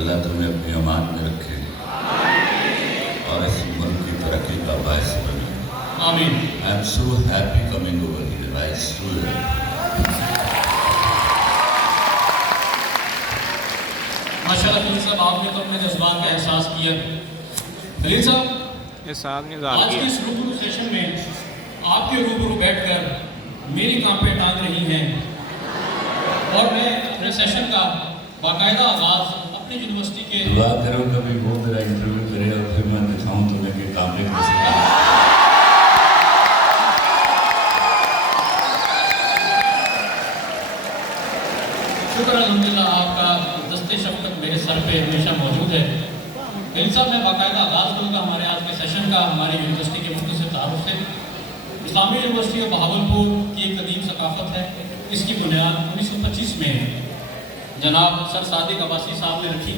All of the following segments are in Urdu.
اللہ تمہیں اپنی امان میں رکھے اور اس ملک کی ترقی کا باعث بنے. آمین. I am so happy coming over here. I swear. ماشاءاللہ خلیل صاحب آپ نے تو اپنے جذبات کا احساس کیا. خلیل صاحب آج کے اس روبرو سیشن میں آپ کے روبرو بیٹھ کر میری کانپیں ٹانگ رہی ہیں اور میں اپنے سیشن کا باقاعدہ آغاز اپنی یونیورسٹی کے دعا کرو کبھی وہ میرا انٹرویو کرے اور پھر میں دکھاؤں تمہیں کہ کانپیں کیسے ہیں. شکر الحمدللہ آپ کا دست شفقت میرے سر پہ ہمیشہ موجود ہے. خلیل صاحب میں باقاعدہ آغاز کروں گا ہمارے آج کے سیشن کا ہماری یونیورسٹی کے مختصر تعارف سے. اسلامی یونیورسٹی آف بہاولپور کی ایک قدیم ثقافت ہے. اس کی بنیاد 1925 میں جناب سر صادق عباسی صاحب نے رکھی.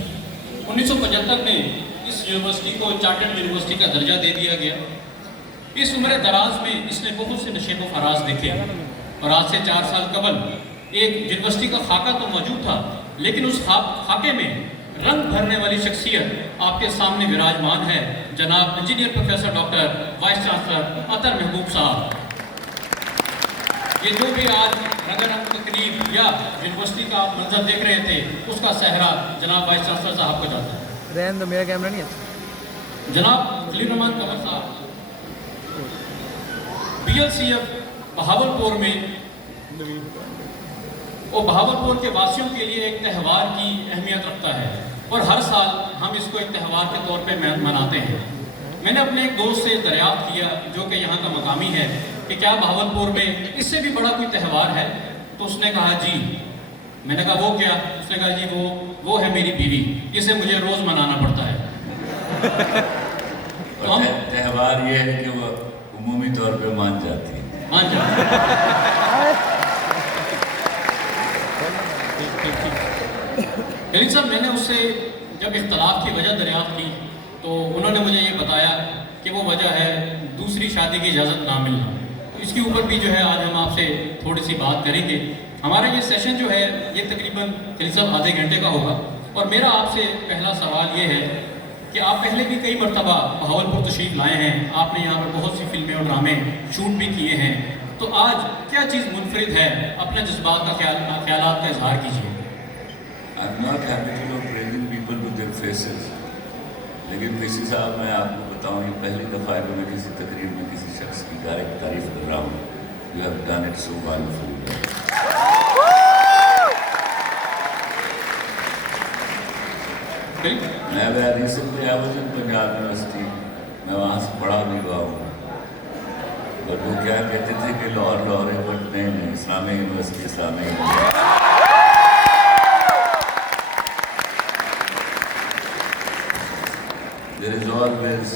1975 میں اس یونیورسٹی کو چارٹرڈ یونیورسٹی کا درجہ دے دیا گیا. اس عمر دراز میں اس نے بہت سے نشیب و فراز دیکھے اور آج سے 4 سال قبل ایک یونیورسٹی کا خاکہ تو موجود تھا لیکن اس خاکے میں رنگ بھرنے والی شخصیت آپ کے سامنے وراجمان ہے. جناب engineer professor doctor vice chancellor عطر محبوب صاحب. یہ جو بھی آج رنگا تقریب یا یونیورسٹی کا آپ منظر دیکھ رہے تھے اس کا صحرا جناب وائس چانسلر صاحب کو جاتا ہے. رہن دو میرا کیمرہ نہیں ہے. جناب خلیل الرحمان قمر صاحب BLCF بہاولپور میں وہ بہاولپور کے واسیوں کے لیے ایک تہوار کی اہمیت رکھتا ہے اور ہر سال ہم اس کو ایک تہوار کے طور پہ مناتے ہیں. میں نے اپنے ایک دوست سے دریافت کیا جو کہ یہاں کا مقامی ہے کہ کیا بہاولپور میں اس سے بھی بڑا کوئی تہوار ہے؟ تو اس نے کہا جی. میں نے کہا وہ کیا؟ اس نے کہا جی وہ ہے میری بیوی. اسے مجھے روز منانا پڑتا ہے. اور تہوار یہ ہے کہ وہ عمومی طور پہ مان جاتی ہے. مان جاتی خلیل صاحب میں نے اس سے جب اختلاف کی وجہ دریافت کی تو انہوں نے مجھے یہ بتایا کہ وہ وجہ ہے دوسری شادی کی اجازت نہ ملنا. اس کے اوپر بھی جو ہے آج ہم آپ سے تھوڑی سی بات کریں گے. ہمارا یہ سیشن جو ہے یہ تقریباً خلیل صاحب آدھے گھنٹے کا ہوگا اور میرا آپ سے پہلا سوال یہ ہے کہ آپ پہلے بھی کئی مرتبہ بہاولپور تشریف لائے ہیں. آپ نے یہاں پر بہت سی فلمیں اور ڈرامے شوٹ بھی کیے ہیں. تو آج کیا چیز منفرد ہے؟ اپنے جذبات کا خیالات کا اظہار کیجیے. I'm not happy to praising people to their faces. لیکن کسی صاحب میں آپ کو بتاؤں یہ پہلی دفعہ ہے کہ میں کسی تقریب میں کسی شخص کی تعریف کر رہا ہوں. You have done it so wonderfully. میں recently I was in Punjab university. میں وہاں سے پڑھا بھی ہوا ہوں. اور وہ کیا کہتے تھے کہ لاہور ہے بٹ نہیں اسلامیہ university. There is always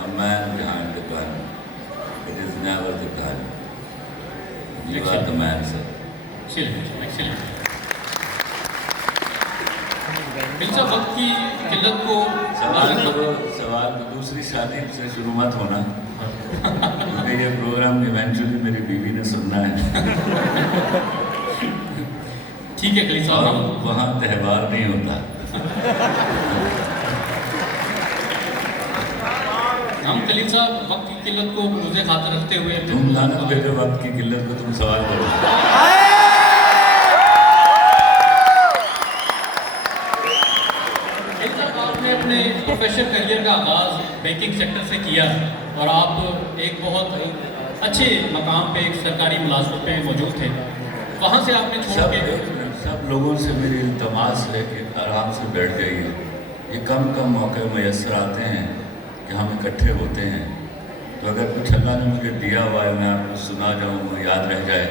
a man behind the gun. It is never the gun. You are the man, sir. Excellent. خلیل صاحب وقت کی قلت کو سوال دوسری شادی سے شروع مت ہونا کیونکہ یہ پروگرام ایونچولی میری بیوی نے سننا ہے. ٹھیک ہے خلیل صاحب. وہاں تہوار نہیں ہوتا. ہم خلیل صاحب وقت کی قلت کو روزے خاطر رکھتے ہوئے تم لعنت دے دو وقت کی قلت کو. تم سوال کرو. خلیل صاحب آپ نے اپنے پروفیشنل کیریئر کا آغاز بینکنگ سیکٹر سے کیا اور آپ ایک بہت اچھے مقام پہ ایک سرکاری ملازمت پہ موجود تھے. وہاں سے آپ نے چھوڑ کے سب لوگوں سے میری التماس ہے کہ آرام سے بیٹھ جائیے. یہ کم موقع میسر آتے ہیں کہ ہم اکٹھے ہوتے ہیں. تو اگر کچھ اللہ نے مجھے دیا ہوا ہے میں آپ کو سنا جاؤں وہ یاد رہ جائے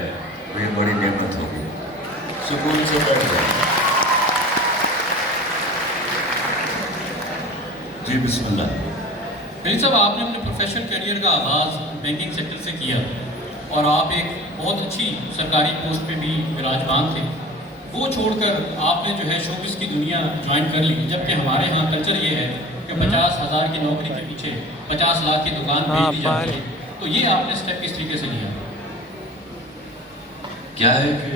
تو یہ بڑی نعمت ہوگی. سکون سے بیٹھ جائے. جی بسم اللہ. خلیل صاحب آپ نے اپنے پروفیشنل کیریئر کا آغاز بینکنگ سیکٹر سے کیا اور آپ ایک بہت اچھی سرکاری پوسٹ پہ بھی وراجمان تھے. وہ چھوڑ کر آپ نے جو ہے شوبز کی دنیا جوائن کر لی جبکہ ہمارے ہاں کلچر یہ ہے کہ 50,000 کی نوکری کے پیچھے 50 لاکھ کی دکان بھیج دی جاتی ہے. تو یہ آپ نے اسٹیپ کس طریقے سے لیا؟ کیا ہے کہ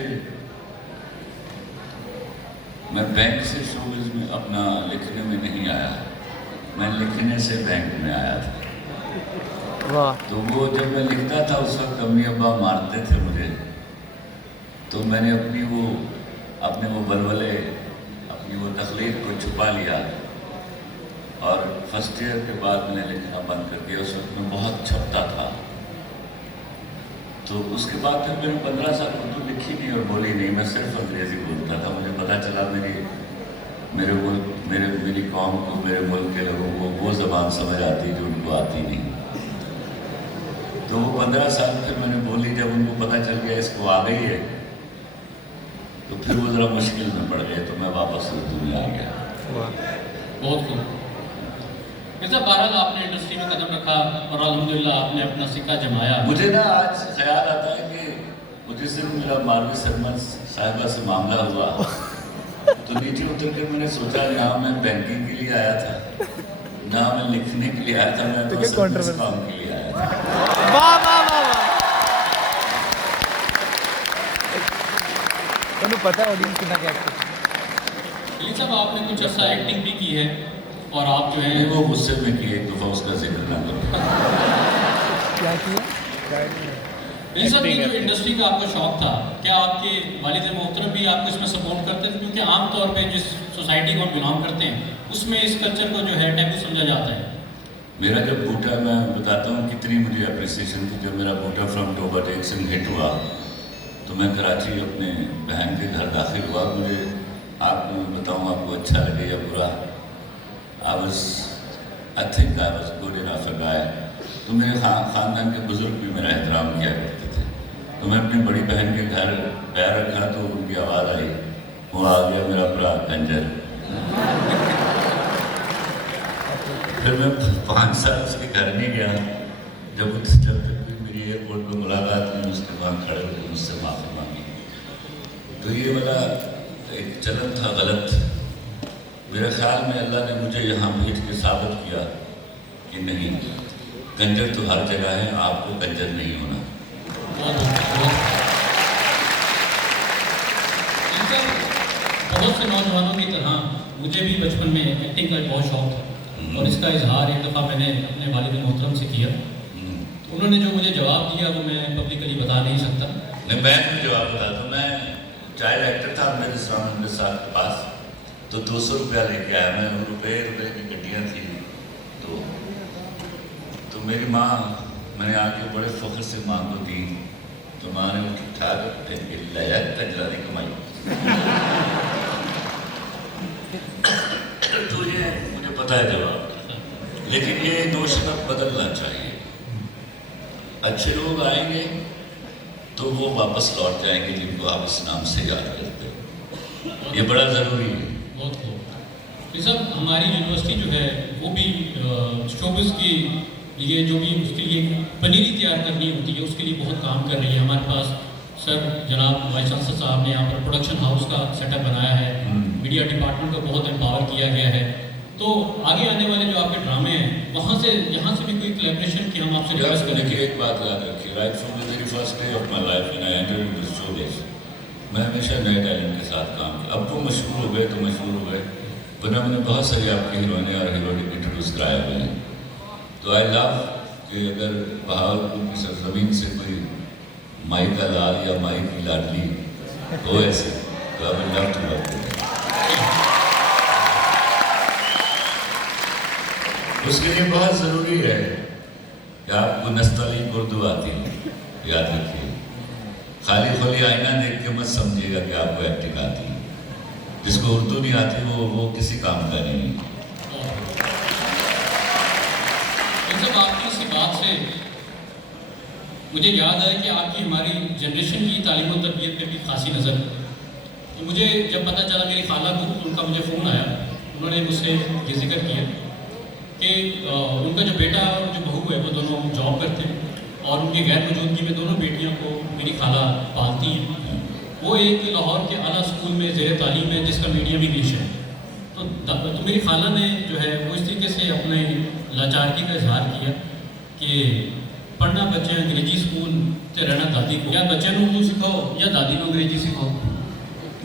میں بینک سے شوبز میں اپنا لکھنے میں نہیں آیا، میں لکھنے سے بینک میں آیا تھا۔ واہ، تو وہ جب میں لکھتا تھا اس وقت امی ابا مارتے تھے مجھے، تو میں نے اپنے وہ بلبلے، اپنی وہ تخلیق کو چھپا لیا، اور فرسٹ ایئر کے بعد میں نے لکھنا بند کر دیا۔ اس وقت میں بہت چھپتا تھا، تو اس کے بعد پھر میں نے 15 سال اردو لکھی نہیں اور بولی نہیں، میں صرف انگریزی بولتا تھا۔ مجھے پتہ چلا میری قوم کو، میرے ملک کے لوگوں کو وہ زبان سمجھ آتی جو ان کو آتی نہیں۔ تو وہ 15 سال پھر میں نے بولی، جب ان کو پتہ چل گیا اس کو آ گئی ہے، تو پھر وہ ذرا مشکل میں پڑ گئے، تو میں واپس اردو میں آ گیا۔ بہت خوب۔ مرزا بہرحال آپ نے انڈسٹری میں قدم رکھا اور الحمدللہ آپ نے اپنا سکہ جمایا۔ مجھے نا آج خیال آتا ہے کہ وہ جس دن میرا مالوی سرمن صاحبہ سے معاملہ ہوا تو نیچے اتر کے میں نے سوچا نہ میں بینکنگ کے لیے آیا تھا، نہ میں لکھنے کے لیے آیا تھا، میں تو صرف اس کام کے لیے آیا تھا۔ واہ واہ واہ واہ، تمہیں پتہ ہے آڈینس کتنا کیا کرتا ہے۔ خلیل صاحب آپ نے کچھ عرصہ ایکٹنگ بھی کی ہے، اور آپ جو ہے نہیں، وہ غصے میں کی، ایک دفعہ اس کا ذکر نہ کرو۔ کیا کیا؟ خلیل صاحب یہ جو انڈسٹری کا آپ کا شوق تھا، کیا آپ کے والد محترم بھی آپ کو اس میں سپورٹ کرتے تھے؟ کیونکہ عام طور پہ جس سوسائٹی کو ہم بلانگ کرتے ہیں اس میں اس کلچر کو جو ہے ٹیبو سمجھا جاتا ہے۔ میرا جب بوٹا، میں بتاتا ہوں کتنی مجھے اپریسیشن تھی، جب میرا بوٹا فرام ٹوبا ٹیکسن ہٹ ہوا تو میں کراچی اپنے بہن کے گھر داخل ہوا۔ مجھے آپ کو میں بتاؤں، آپ کو اچھا لگے یا برا، I think I was good enough a guy۔ تو میرے خاندان کے بزرگ بھی میرا احترام کیا کرتے تھے، تو میں اپنی بڑی بہن کے گھر پیر رکھا تو ان کی آواز آئی، وہ آ گیا میرا برا کنجر۔ پھر میں 5 سال اس کے گھر نہیں گیا، جب تک کوئی میری ایئرپورٹ پہ ملاقات میں اس کے وہاں کھڑے ہو کے مجھ سے معافی مانگی۔ تو یہ والا ایک چلن تھا غلط۔ میرے خیال میں اللہ نے مجھے یہاں بھیج کے ثابت کیا کہ نہیں، کنجر تو ہر جگہ ہے، آپ کو کنجر نہیں ہونا۔ بہت سے نوجوانوں کی طرح مجھے بھی بچپن میں ایکٹنگ کا بہت شوق تھا، اور اس کا اظہار ایک دفعہ میں نے اپنے والد محترم سے کیا۔ انہوں نے جو مجھے جواب دیا وہ میں پبلکلی بتا نہیں سکتا۔ میں جواب بتاتا ہوں، میں چائلڈ ایکٹر تھا میرے ساتھ کے پاس، تو 200 روپیہ لے کے آیا میں، روپے کی گڈیاں تھیں، تو میری ماں، میں نے آ کے بڑے فخر سے ماں کو دی، تو ماں نے وہ ٹھیک ٹھاک پھر کے لایا کنجرا نے کمائی۔ تو یہ مجھے پتہ ہے جواب، لیکن یہ نوشن اب بدلنا چاہیے۔ اچھے لوگ آئیں گے تو وہ واپس لوٹ جائیں گے جن کو آپ اس نام سے یاد کرتے ہیں، یہ بڑا ضروری ہے۔ بہت خوب۔ یہ سب ہماری یونیورسٹی جو ہے وہ بھی شوبز کی لیے جو بھی اس کے لیے پنیری تیار کرنی ہوتی ہے اس کے لیے بہت کام کر رہی ہے۔ ہمارے پاس سر جناب وائس چانسلر صاحب نے یہاں پر پروڈکشن ہاؤس کا سیٹ اپ بنایا ہے، میڈیا ڈپارٹمنٹ کو بہت امپاور کیا گیا ہے۔ تو آگے آنے والے جو آپ کے ڈرامے ہیں یہاں سے بھی کوئی کولیبریشن کی ہم آپ سے ریکویسٹ کریں گے۔ ایک بات یاد رکھیے، right from the very first day of my life when I entered into showbiz, میں ہمیشہ نئے ٹیلنٹ کے ساتھ کام کیا۔ اب وہ مشہور ہو گئے تو مشہور ہو گئے، ورنہ میں نے بہت ساری آپ کی ہیروئنیں اور ہیرو انٹروڈیوس کرائے ہوئے ہیں۔ تو آئی لو کہ اگر بہاولپور کی سرزمین سے کوئی مائی کا لال یا مائی کی لاڈلی ہو ایسے، تو I would love to work with him. اس کے لیے بہت ضروری ہے کہ آپ کو نستعلیق اردو آتی ہے، یاد رکھیے۔ خالی خالی آئینہ دیکھ کے مت سمجھیے گا کہ آپ کو ایکٹنگ آتی ہے۔ جس کو اردو نہیں آتی وہ کسی کام کا نہیں ہے۔ جب آپ کی اسی بات سے مجھے یاد آیا کہ آپ کی ہماری جنریشن کی تعلیم و تربیت پہ بھی خاصی نظر ہے۔ تو مجھے جب پتہ چلا میری خالہ کو، ان کا مجھے فون آیا، انہوں نے مجھ سے یہ ذکر کیا کہ ان کا جو بیٹا اور جو بہو ہے وہ دونوں جاب کرتے ہیں، اور ان کی غیر موجودگی میں دونوں بیٹیوں کو میری خالہ پالتی ہیں۔ وہ ایک لاہور کے اعلیٰ اسکول میں زیر تعلیم ہے جس کا میڈیم انگلش ہے۔ تو میری خالہ نے جو ہے وہ اس طریقے سے اپنے لاچارگی کا اظہار کیا کہ پڑھنا بچے انگریزی اسکول تے رہنا دادی کو، یا بچے نو اردو سکھاؤ یا دادی نو انگریزی سکھاؤ۔